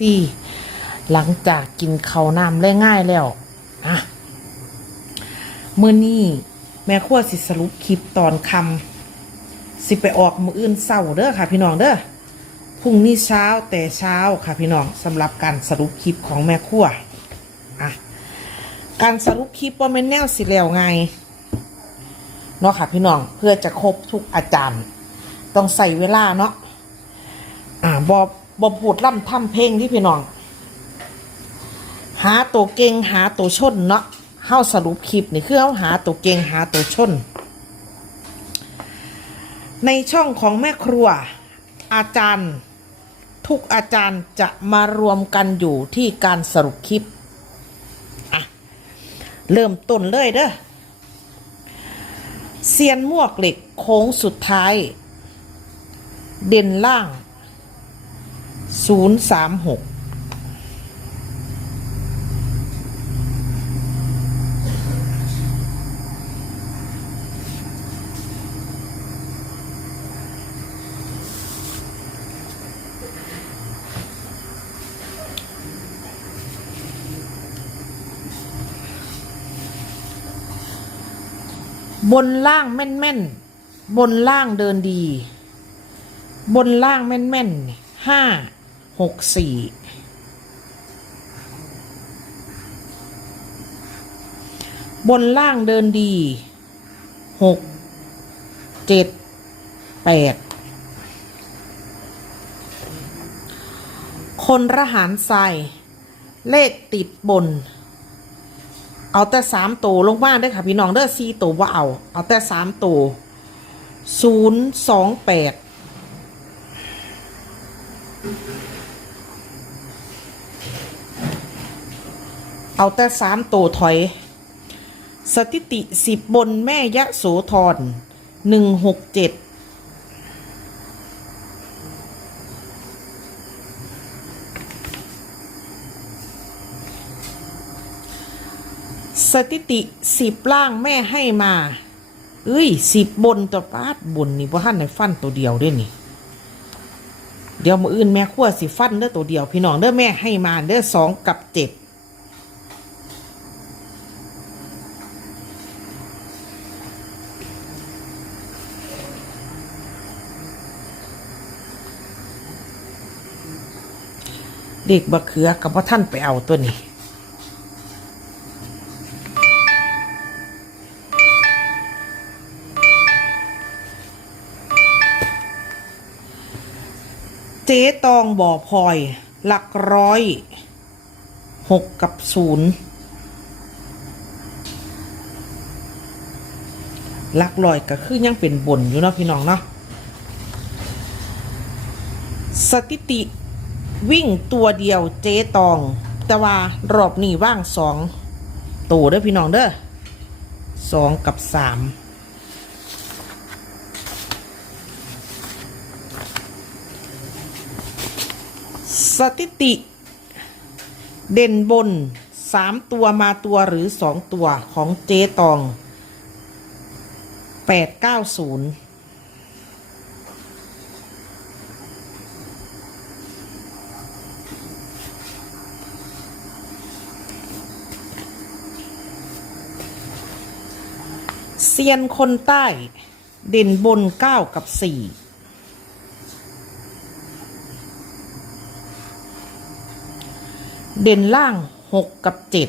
สี่หลังจากกินข้าวน้ำได้ง่ายแล้วอะเมื้อนี้แม่ครัวสิสรุปคลิปตอนคำสิไปออกมืออื่นเศร้าเด้อค่ะ พี่น้องเด้อพรุ่งนี้เช้าแต่เช้าค่ะพี่น้องสำหรับการสรุปคลิปของแม่ครัวอะการสรุปคลิปว่าแม่แนวสิแล้วไงเนาะค่ะพี่น้องเพื่อจะครบทุกอาจารย์ ต้องใส่เวลาเนาะอ่าบอบ อพูดล่ำทำเพลงที่พี่น้อง หาตัวเก่งหาตัวชนเนาะเฮาสรุปคลิปนี่คือเฮาหาตัวเก่งหาตัวชน ในช่องของแม่ครัว อาจารย์ ทุกอาจารย์จะมารวมกันอยู่ที่การสรุปคลิปอะเริ่มต้นเลยเด้อเซียนมวกเหล็กโค้งสุดท้าย เด่นล่าง ศูนย์สามหกบนล่างแม่นแม่นๆบนล่างเดินดี บนล่างแม่นแม่นๆห้า หกสี่บนล่างเดินดีหกเจ็ดแปดคนระหารทรายเลขติดบน เอาแต่สามตัวลงมาได้ค่ะพี่น้องเด้อสี่ตัวว่าเอา เอาแต่สามตัวศูนย์สองแปด เอาแต่สามตัวถอย สถิติสิบบนแม่ยะโสธรหนึ่งหกเจ็ดสถิติสิบล่างแม่ให้มา เอ้ยสิบบนตัวปาดบนนี่พ่ท่านในฟันตัวเดียวด้วยนี่ เดี๋ยวมืออื่นแม่ขั้วสิฟันเด้อตัวเดียว พี่น้องเด้อแม่ให้มาเด้อสองกับเจ็ด ด็กบะเขือกับพ่อท่านไปเอาตัวนี้เจ๊ตองบ่อพลอย หลักร้อยหกกับศูนย์หลักลอยก็คือยังเป็นบนอยู่เนาะพี่น้องเนาะสถิติ วิ่งตัวเดียวเจ๊ตอง แต่ว่ารอบนี้ว่างสองตัวเด้อพี่น้องเด้อสองกับสามสถิติ เด่นบนสามตัวมาตัวหรือสองตัวของเจตองแปดเก้าศูนย์ ซียนคนใต้ เด่นบนเก้ากับสี่เด่นล่างหกกับเจ็ด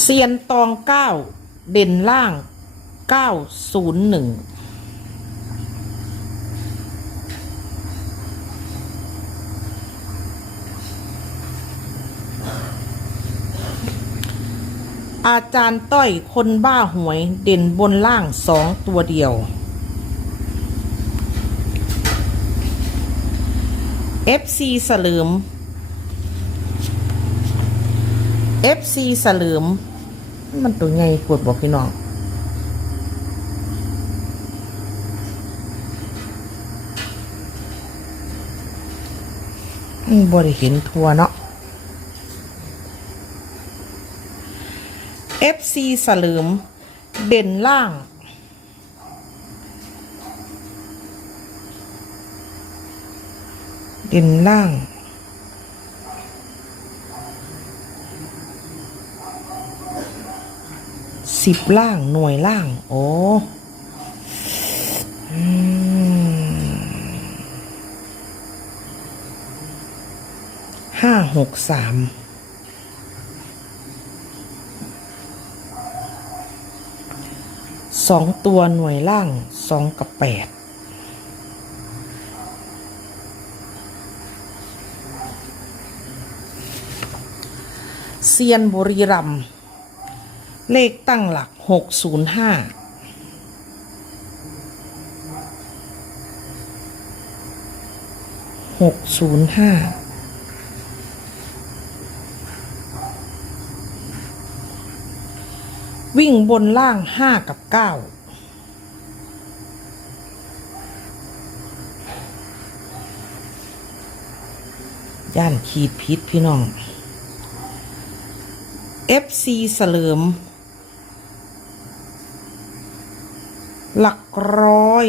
เซียนตองเก้าเด่นล่างเก้าศูนย์หนึ่ง อาจารย์ต้อยคนบ้าหวยเด่นบนล่างสองตัวเดียว FC สลืม FC สลืม มันตัวไงปวดบอกพี่น้องบริเห็นทัวเนาะ FC สลืม เด่นล่าง เด่นล่าง สิบล่าง หน่วยล่าง โอ้ห้าหกสาม สองตัวหน่วยล่างสองกับแปดเซียนบุรีรัมเลขตั้งหลักหกศูนย์ห้าหกศูนย์ห้า วิ่งบนล่างห้ากับเก้าย่านขีดพิษพี่น้อง FC เสลิม หลักร้อย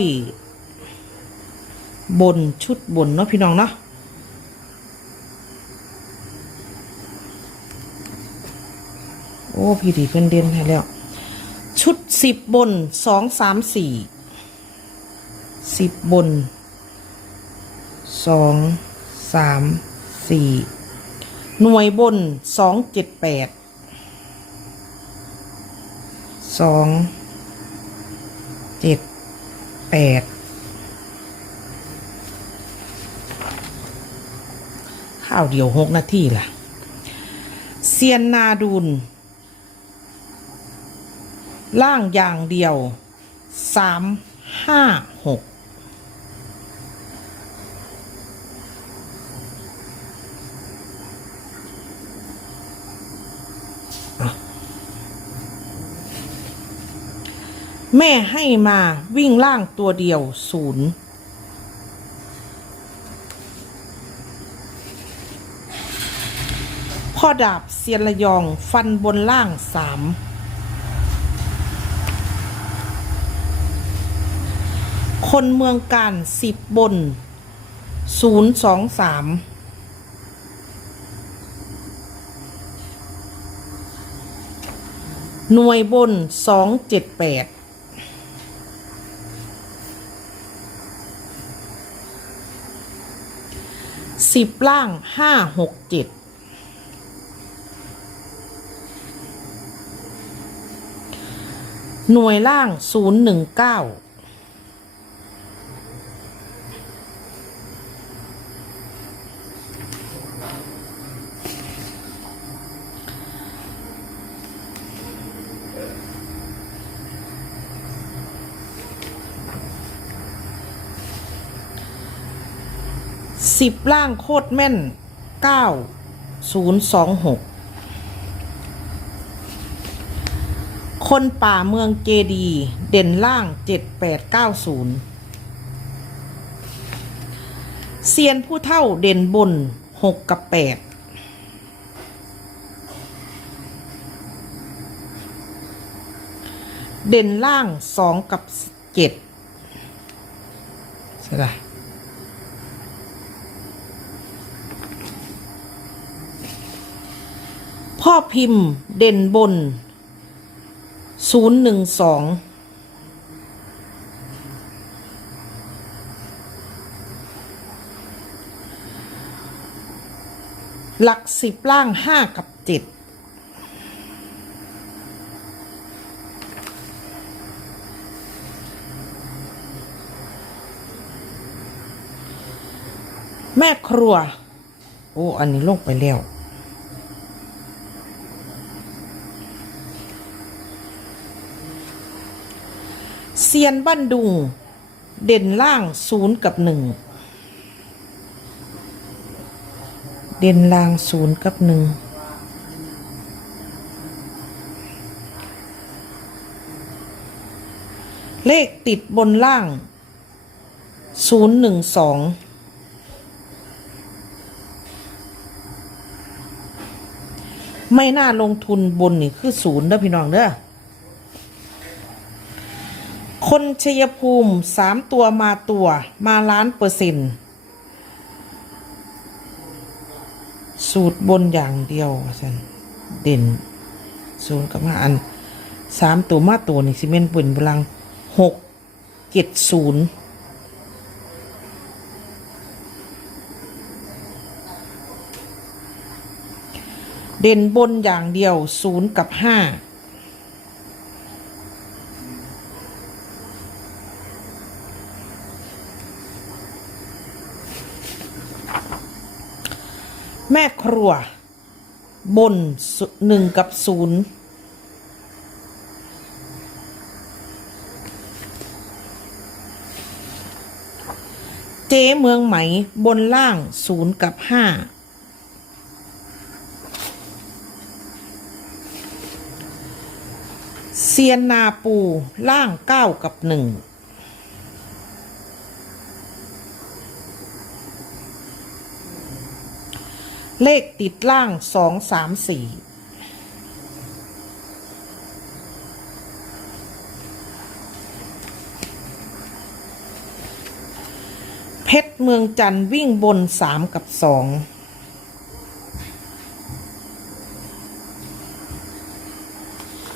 บนชุดบนเนาะพี่น้องเนาะโอ้ พี่ดีเพื่อนเด่นให้แล้ว สิบบนสองสามสี่สิบบนสองสามสี่หน่วยบนสองเจ็ดแปดสองเจ็ดแปดข้าวเดียวหกนาทีล่ะ เซียนนาดุล ล่างอย่างเดียวสามห้าหกแม่ให้มาวิ่งล่างตัวเดียวศูนย์พ่อดาบเซียนระยองฟันบนล่างสาม คนเมืองการสิบบนศูนย์สองสามหน่วยบนสองเจ็ดแปดสิบล่างห้าหกเจ็ดหน่วยล่างศูนย์หนึ่งเก้า สิบล่างโคตรแม่นเก้าศูนย์สองหกคนป่าเมืองเจดี เด่นล่างเจ็ดแปดเก้าศูนย์เซียนผู้เท่าเด่นบนหกกับแปดเด่นล่างสองกับเจ็ดใช่ไหม พ่อพิมพ์เด่นบน ศูนย์หนึ่งสองหลักสิบล่างห้ากับเจ็ดแม่ครัว โอ้ อันนี้ลงไปแล้ว เซียนบ้านดุง เด่นล่างศูนย์กับหนึ่ง เด่นล่างศูนย์กับหนึ่งเลขติดบนล่างศูนย์หนึ่งสองไม่น่าลงทุนบนนี่คือศูนย์เด้อพี่น้องเด้อ คนชัยภูมิสามตัวมาตัวมาล้านเปอร์เซ็นต์สูตรบนอย่างเดียวสันเด่นศูนย์กับห้าอันสามตัวมาตัวนี่สิเมนต์ปุ่นพลังหกเจ็ดศูนย์เด่นบนอย่างเดียวศูนย์กับห้า แม่ครัว บนหนึ่งกับศูนย์เจ๊เมืองไหมบนล่างศูนย์กับห้าเซียนนาปูล่างเก้ากับหนึ่ง เลขติดล่างสองสามสี่เพชรเมืองจันทร์วิ่งบนสามกับสอง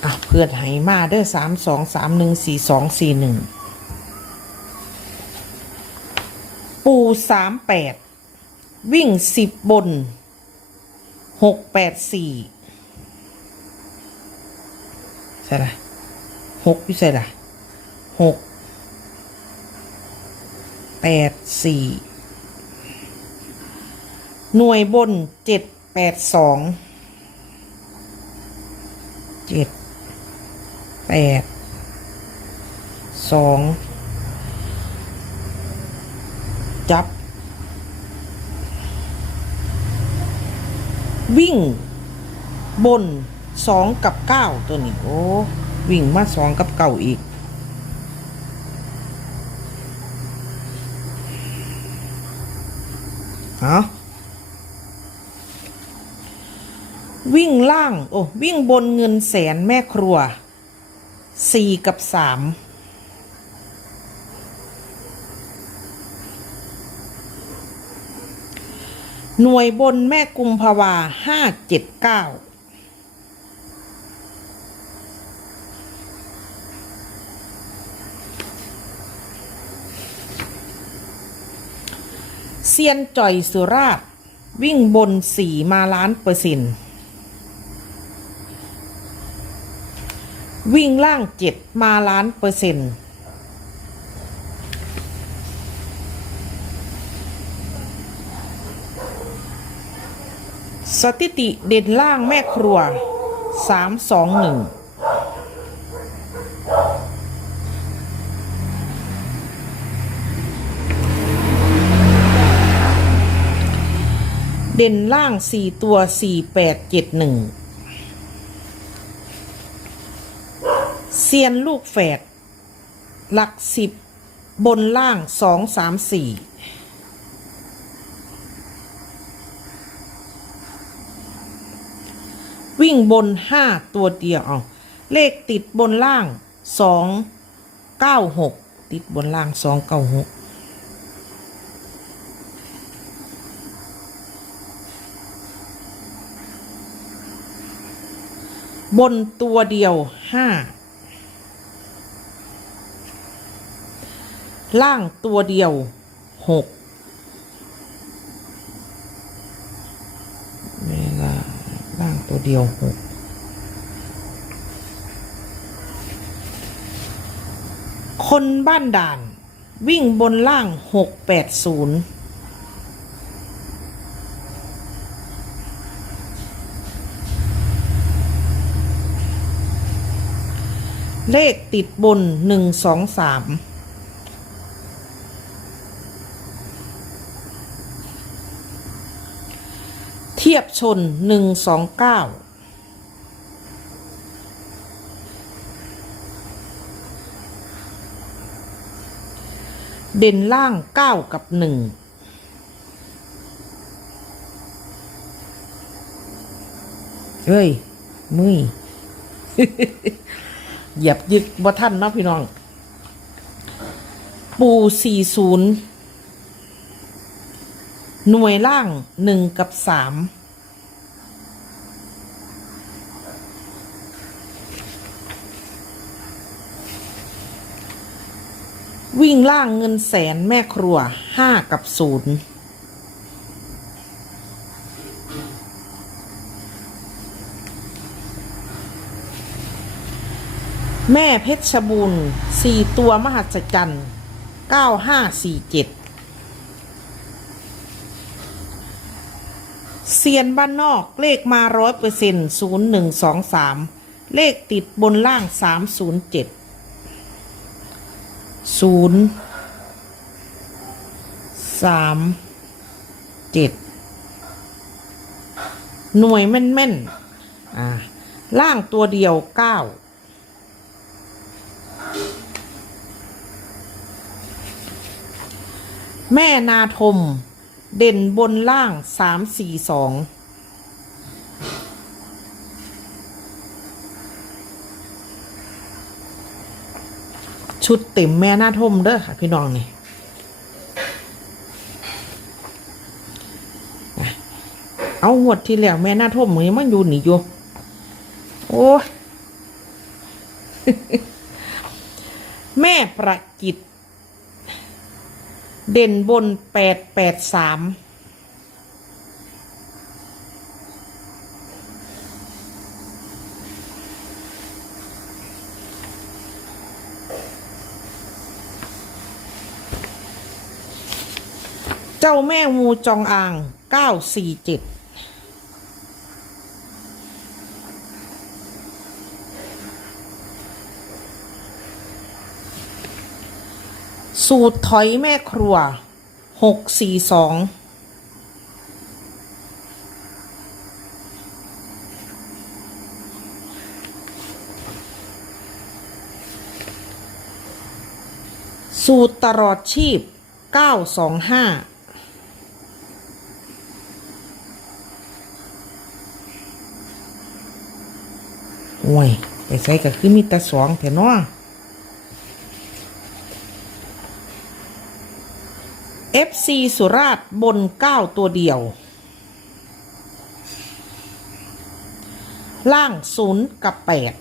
อะเพื่อนไหมาเด้อสามสองสามหนึ่งสี่สองสี่หนึ่งปูสามแปดวิ่งสิบบน หกแปดสี่ใช่ไหมหกพี่ใช่ไหมหกแปดสี่หน่วยบนเจ็ดแปดสองเจ็ดแปดสองจับ วิ่งบนสองกับเก้าตัวนี้โอ้วิ่งมาสองกับเก้าอีกเอาวิ่งล่าง โอ้ วิ่งบนเงินแสนแม่ครัวสี่กับสาม หน่วยบนแม่กุมภาวาห้าเจ็ดเก้าเซียนจ่อยสุราษฎร์วิ่งบนสี่มาล้านเปอร์เซ็นต์วิ่งล่างเจ็ดมาล้านเปอร์เซ็นต์ สถิติเด่นล่างแม่ครัวสามสองหนึ่งเด่นล่างสี่ตัวสี่แปดเจ็ดหนึ่งเซียนลูกแฝดหลักสิบบนล่างสองสามสี่ วิ่งบนห้าตัวเดียวเอาเลขติดบนล่างสองเก้าหกติดบนล่างสองเก้าหกบนตัวเดียวห้าล่างตัวเดียวหกเวลาล่าง ตัวเดียวหกคนบ้านด่าน วิ่งบนล่างหกแปดศูนย์เลขติดบนหนึ่งสองสาม ทียบชนหนึ่งสองเก้าเด่นล่างเก้ากับหนึ่งเฮ้ยมุยเหยียบยึกบ่ท่านนะพี่น้อง ปูสี่ศูนย์หน่วยล่างหนึ่งกับสาม วิ่งล่างเงินแสนแม่ครัวห้ากับศูนย์แม่เพชรบูรณ์สี่ตัวมหัศจรรย์เก้าห้าสี่เจ็ดเซียนบ้านนอกเลขมาร้อยเปอร์เซ็นต์ศูนย์หนึ่งสองสามเลขติดบนล่างสามศูนย์เจ็ด ศูนย์สามเจ็ดหน่วยแม่นๆอ่าล่างตัวเดียวเก้าแม่นาทม เด่นบนล่างสามสี่สอง ชุดเต็มแม่นาทมเด้อค่ะ พี่น้องนี่เอางวดที่แล้วแม่นาทมมันยังมันอยู่นี่อยู่โอ้แม่ประกิตเด่นบนแปดแปดสาม เจ้าแม่งูจองอางเก้าสี่เจ็ดสูตรถอยแม่ครัวหกสี่สองสูตรตลอดชีพ 925 ห้าโอ้ยไปใส่ก็คือมีต่สองแต่เนาะ FC สุราษฎร์บนเก้าตัวเดียว ล่างศูนย์กับแปด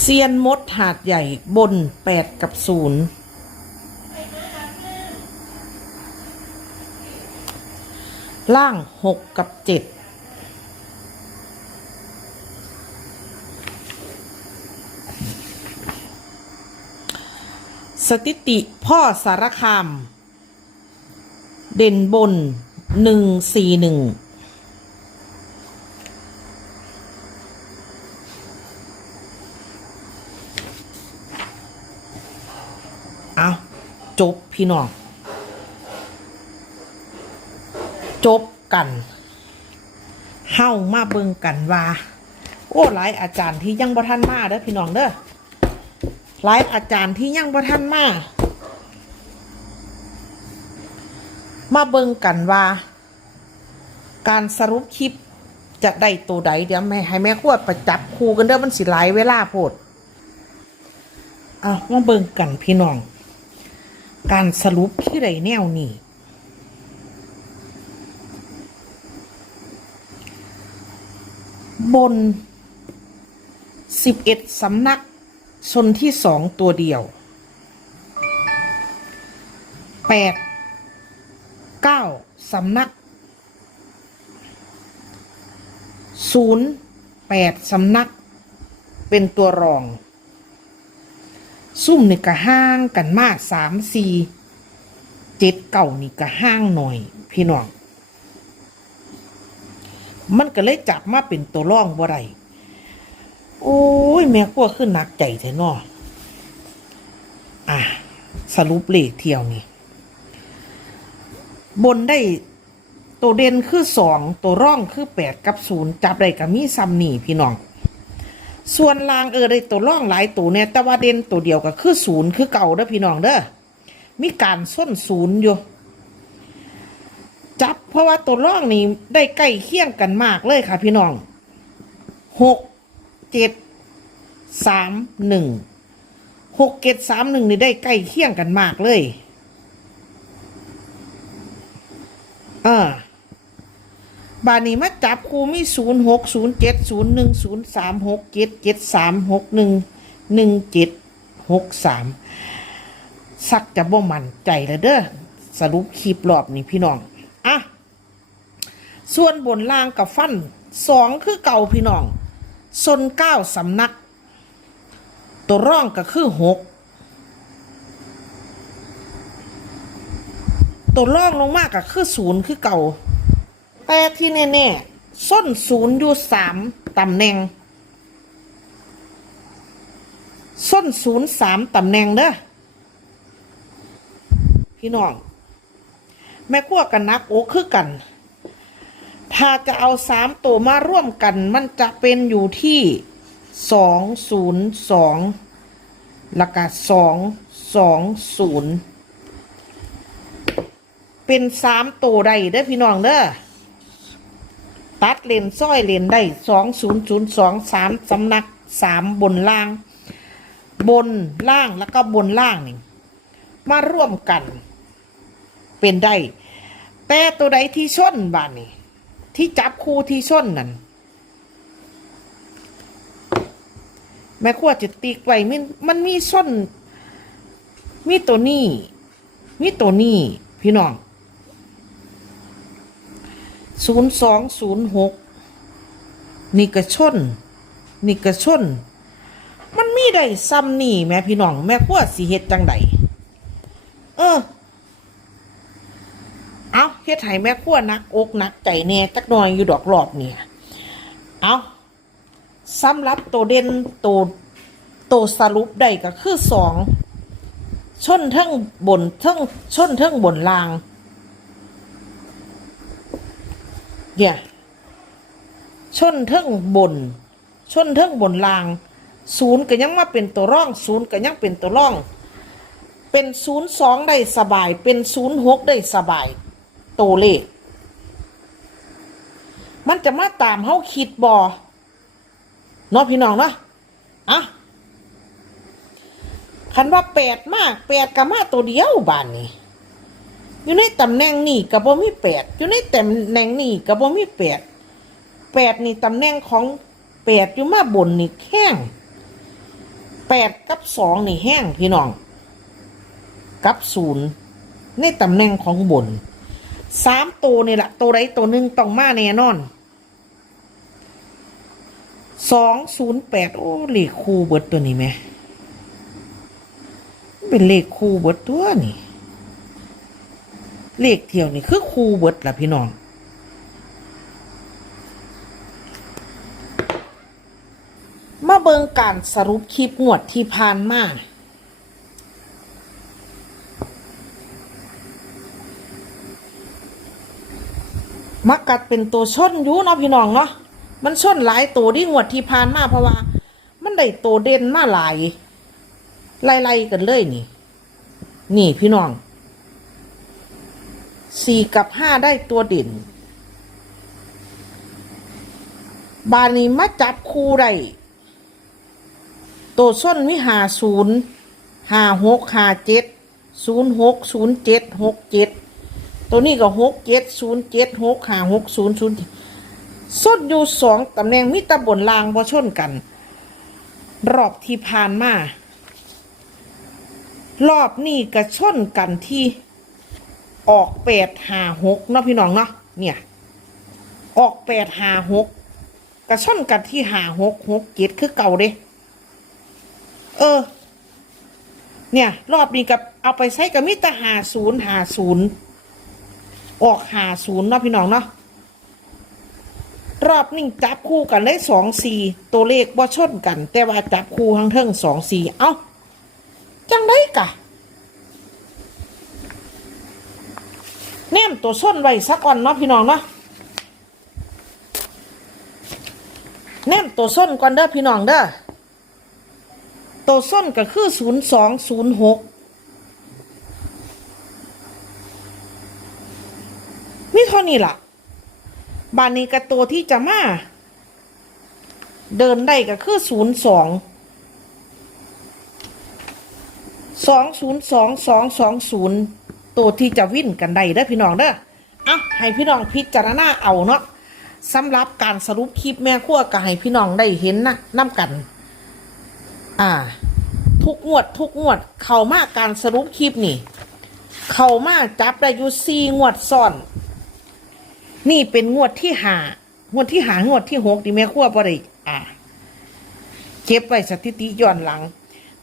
เซียนมดหาดใหญ่บนแปดกับศูนย์ ล่างหกกับเจ็ดสถิติพ่อสารคาม เด่นบนหนึ่งสี่หนึ่งเอาจบพี่น้อง จบกันเฮ้ามาเบิ่งกันว่าโอ้หลายอาจารย์ที่ยังบ่ทันมาเด้อพี่น้องเด้อหลายอาจารย์ที่ยังบ่ทันมามาเบิ่งกันว่า การสรุปคลิปจะได้ตัวใดเดี๋ยวแม่ให้แม่ขวดประจับคู่กันเด้อมันสิหลายเวลาโพดอะมาเบิ่งกันพี่น้อง การสรุปที่ใดแนวนี้ บนสิบเอ็ดสำนัก ชนที่สองตัวเดียวแปดเก้าสำนักศูนย์แปดสำนัก เป็นตัวรอง ซุ่มนี่ก็ห้างกันมากสามสีเจ็ดเก่านี่ก็ห้างหน่อย พี่น้อง มันก็เลยจับมาเป็นตัวร่องบ่ไรโอ้ย แม่กลัวขึ้นหนักใจแท้เนออะ สรุปเลขเที่ยวนี่บนได้ตัวเด่นคือสองตัวร่องคือแปดกับศูนย์จับได้กับมีซัมนี่พี่น้อง ส่วนลางเออได้ตัวร่องหลายตัวเนี่ยแต่ว่าเด่นตัวเดียวก็คือศูนย์คือเก่าเด้อพี่น้องเด้อมีการส้นศูนย์อยู่ จับเพราะว่าตัวร่องนี่ได้ใกล้เคียงกันมากเลยค่ะ พี่น้องหกเจ็ดสามหนึ่งหกเจ็ดสามหนึ่งนี่ได้ใกล้เคียงกันมากเลยเออบานนี้มาจับครูมีศูนย์หกศูนย์เจ็ดศูนย์หนึ่งศูนย์สามหกเจ็ดเจ็ดสามหกหนึ่งหนึ่งเจ็ดหกสามสักจะบ่มันใจแล้วเด้อสรุปคลิปรอบนี้พี่น้อง อะ ส่วนบนล่างกับฟันสองคือเก่าพี่น้องซนเก้าสำนัก ตัวร่องก็คือหกตัวล่องลงมากก็คือศูนย์คือเก่า แต่ที่แน่ๆส้นศูนย์อยู่สามตำแหน่งส้นศูนย์สามตำแหน่งเด้อพี่น้อง แม่ขั้วกันนักโอ้คือกัน ถ้าจะเอาสามตัวมาร่วมกัน มันจะเป็นอยู่ที่สองศูนย์สองล้วก็สองสองศูนย์เป็นสามตัวได้เด้อพี่น้องเด้อตัดเลนซ้อยเลนได้สองศูนย์ศูนย์สองสามสำนักสามบนล่าง บนล่างแล้วก็บนล่างนี่มาร่วมกัน เป็นได้ แต่ตัวใดที่ชนบ้านนี่ที่จับคู่ที่ชนนั่นแม่ขวดจะตีกไว้มันมันมีส้นมีตัวนี้มีตัวนี้พี่น้องศูนย์สองศูนย์หกนี่กระชนนี่กระชน มันมีได้ซ้ำนี่แม่พี่น้อง แม่พวดสิเฮ็ดจังใดเออ เอาเฮ็ดให้แม่ขั้วนักอกนักใจแน่จักหน่อยอยู่ดอกรอบเนี่ยเอาสำหรับตัวเด่นตัวตัวสรุปได้ก็คือสองชนเทั้งบนเทั้งชนเทั้งบนล่างเนี่ยชนเทิงบน ชนเทิงบนลางศูนย์ก็ยังมาเป็นตัวร่องศูนย์ก็ยังเป็นตัวร่อง เป็นศูนย์สองได้สบาย เป็นศูนย์หกได้สบาย ตัวเลข มันจะมาตามเฮาคิดบอเนาะพี่น้องเนาะอะคันว่าแปดมากแปดกับมาตัวเดียวบานนี้ อยู่ในตำแหน่งนี่กับบ่มีแปดอยู่ในตำแหน่งนี่กับบ่มีแปดแปดนี่ตำแหน่งของแปดอยู่มาบนนี่แห้งแปดกับสองนี่แห้งพี่น้อง กับศูนย์ในตำแหน่งของบน สามตัวนี่แหละตัวใดตัวหนึ่งต้องมาแน่นอนสองศูนย์แปดโอ้เลขคู่เบิดตัวนี้ไหมเป็นเลขคู่เบิดตัวนี่เลขเที่ยวนี่คือครูเบิดล่ะพี่น้องมาเบิงการสรุปคลิปงวดที่ผ่านมา มักกัดเป็นตัวชนอยู่เนาะพี่น้องเนาะมันชนหลายตัวที่งวดที่ผ่านมาเพราะว่า มันได้ตัวเด่นมาหลายไล่ๆกันเลยนี่ นี่พี่น้องสี่กับห้าได้ตัวเด่นบานี้มาจับคู่ได้ตัวส้นวิหาศูนย์หาหกหาเจ็ดศูนย์หกศูนย์เจ็ดหกเจ็ด ตัวนี้ก็หกเจ็ดศูนย์เจ็ดหกหาหกศูนย์ศูนย์ส้นอยู่สองตำแหน่งมิตรบนลางบ่ชนกัน รอบที่ผ่านมารอบนี้ก็ชนกันที่ออกแปดหาหกเนาะพี่น้องเนาะเนี่ย ออกแปดหาหกกระช่อนกันที่หาหกหกเจ็ดคือเก่าเด้เออ เนี่ย รอบนี้กับเอาไปใช้กับมิตรหาศูนย์หาศูนย์ ออกหาศูนย์เนาะพี่น้องเนาะรอบนี้จับคู่กันได้สองสี่ตัวเลขบ่ชนกัน แต่ว่าจับคู่ทั้งเทิงสองสี่เอ้าจังได้กะแนมตัวส้นไว้สักก่อนเนาะพี่น้องเนาะแนมตัวส้นก่อนเด้อพี่น้องเด้อตัวส้นก็คือศูนย์สองศูนย์หก มีเท่านี้ล่ะ บานนี้กับตัวที่จะมา เดินได้ก็คือศูนย์สองสองศูนย์สองสองสองศูนย์ตัวที่จะวิ่นกันได้เด้อพี่น้องเด้อเอาให้พี่น้องพิจารณาเอาเนาะสำหรับการสรุปคลิปแม่ครัวก็ให้พี่น้องได้เห็นนะน้ำกัน อ่า ทุกงวด ทุกงวด เข้ามาการสรุปคลิปนี่ เข้ามาจับได้อยู่สี่งวดซ้อน นี่เป็นงวดที่หางวดที่หางวดที่หกนี่แม่ครัวบ่ได้อ่าเก็บไว้สถิติย้อนหลัง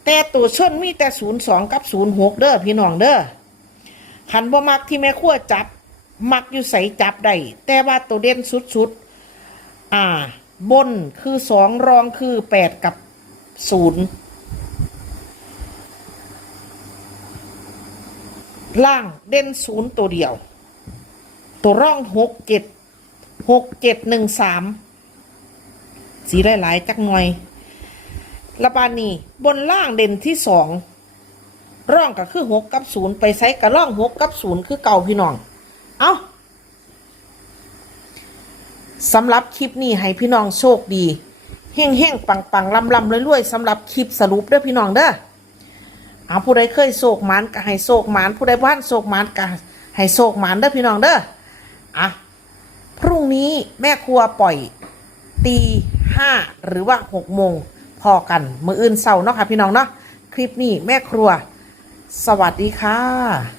แต่ตัวชนมีแต่ศูนย์สองกับศูนย์หกเด้อพี่น้องเด้อขันบ่มักที่แม่ครัวจับ มักอยู่ใส่จับได้แต่ว่าตัวเด่นสุดๆอ่า บนคือสองรองคือแปดกับศูนย์ล่างเด่นศูนย์ตัวเดียว ตัวร่องหกเจ็ดหกเจ็ดหนึ่งสามสีหลายๆจักหน่อยละบานนี้บนล่างเด่นที่สองร่องก็คือหกกับศูนย์ไปใช้กับร่องหกกับศูนย์คือเก่าพี่น้อง เอาสำหรับคลิปนี้ให้พี่น้องโชคดีเฮ่งเฮ่งปังปังลำลำรวยๆสำหรับคลิปสรุปเด้อพี่น้องเด้อเอาผู้ใดเคยโศกหมานก็ให้โศกหมานผู้ใดบ้านโศกหมานก็ให้โศกหมานเด้อพี่น้องเด้อ อะพรุ่งนี้แม่ครัวปล่อยตีห้าหรือว่าหกโมงพอกัน มืออื่นเสาร์เนาะค่ะพี่น้องเนาะคลิปนี้แม่ครัว สวัสดีค่ะ